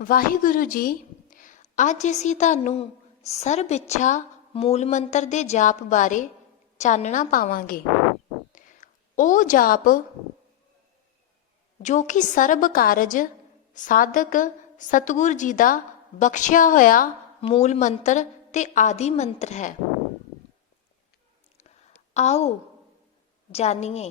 ਵਾਹਿਗੁਰੂ ਜੀ, ਅੱਜ ਅਸੀਂ ਤੁਹਾਨੂੰ ਸਰਬ ਇੱਛਾ ਮੂਲ ਮੰਤਰ ਦੇ ਜਾਪ ਬਾਰੇ ਚਾਨਣਾ ਪਾਵਾਂਗੇ। ਉਹ ਜਾਪ ਜੋ ਕਿ ਸਰਬ ਕਾਰਜ ਸਾਧਕ ਸਤਿਗੁਰ ਜੀ ਦਾ ਬਖਸ਼ਿਆ ਹੋਇਆ ਮੂਲ ਮੰਤਰ ਤੇ ਆਦੀ ਮੰਤਰ ਹੈ। ਆਓ ਜਾਣੀਏ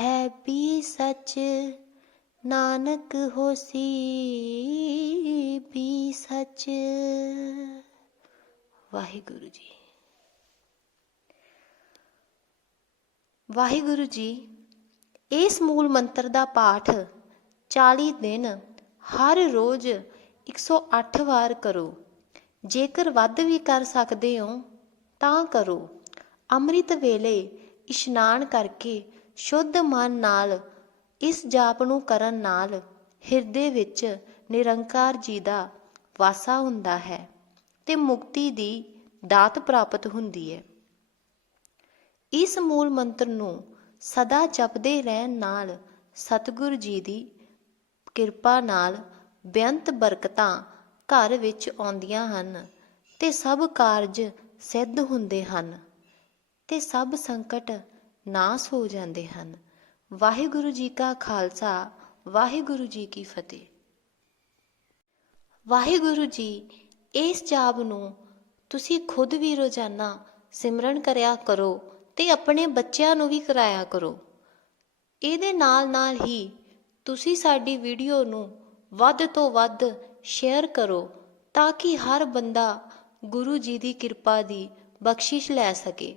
ਹੈ ਵੀ ਸਚ, ਨਾਨਕ ਹੋਸੀ ਵੀ ਸਚ। ਵਾਹਿਗੁਰੂ ਜੀ। ਵਾਹਿਗੁਰੂ ਜੀ, ਇਸ ਮੂਲ ਮੰਤਰ ਦਾ ਪਾਠ 40 ਦਿਨ ਹਰ ਰੋਜ਼ 108 ਵਾਰ ਕਰੋ। ਜੇਕਰ ਵੱਧ ਵੀ ਕਰ ਸਕਦੇ ਹੋ, ਤਾਂ ਕਰੋ। ਅੰਮ੍ਰਿਤ ਵੇਲੇ ਇਸ਼ਨਾਨ ਕਰਕੇ ਸ਼ੁੱਧ ਮਨ ਨਾਲ ਇਸ ਜਾਪ ਨੂੰ ਕਰਨ ਨਾਲ ਹਿਰਦੇ ਵਿੱਚ ਨਿਰੰਕਾਰ ਜੀ ਦਾ ਵਾਸਾ ਹੁੰਦਾ ਹੈ ਤੇ ਮੁਕਤੀ ਦੀ ਦਾਤ ਪ੍ਰਾਪਤ ਹੁੰਦੀ ਹੈ। ਇਸ ਮੂਲ ਮੰਤਰ ਨੂੰ ਸਦਾ ਜਪਦੇ ਰਹਿਣ ਨਾਲ ਸਤਿਗੁਰੂ ਜੀ ਦੀ ਕਿਰਪਾ ਨਾਲ ਬੇਅੰਤ ਬਰਕਤਾਂ ਘਰ ਵਿੱਚ ਆਉਂਦੀਆਂ ਹਨ ਤੇ ਸਭ ਕਾਰਜ ਸਿੱਧ ਹੁੰਦੇ ਹਨ ਤੇ ਸਭ ਸੰਕਟ ਨਾਸ ਹੋ ਜਾਂਦੇ ਹਨ। ਵਾਹਿਗੁਰੂ ਜੀ ਕਾ ਖਾਲਸਾ, ਵਾਹਿਗੁਰੂ ਜੀ ਕੀ ਫਤਿਹ। ਵਾਹਿਗੁਰੂ ਜੀ, ਇਸ ਜਾਪ ਨੂੰ ਤੁਸੀਂ ਖੁਦ ਵੀ ਰੋਜ਼ਾਨਾ ਸਿਮਰਨ ਕਰਿਆ ਕਰੋ ਤੇ ਆਪਣੇ ਬੱਚਿਆਂ ਨੂੰ ਵੀ ਕਰਾਇਆ ਕਰੋ। ਇਹਦੇ ਨਾਲ ਨਾਲ ਹੀ ਤੁਸੀਂ ਸਾਡੀ ਵੀਡੀਓ ਨੂੰ ਵੱਧ ਤੋਂ ਵੱਧ ਸ਼ੇਅਰ ਕਰੋ ਤਾਂ ਕਿ ਹਰ ਬੰਦਾ ਗੁਰੂ ਜੀ ਦੀ ਕਿਰਪਾ ਦੀ ਬਖਸ਼ਿਸ਼ ਲੈ ਸਕੇ।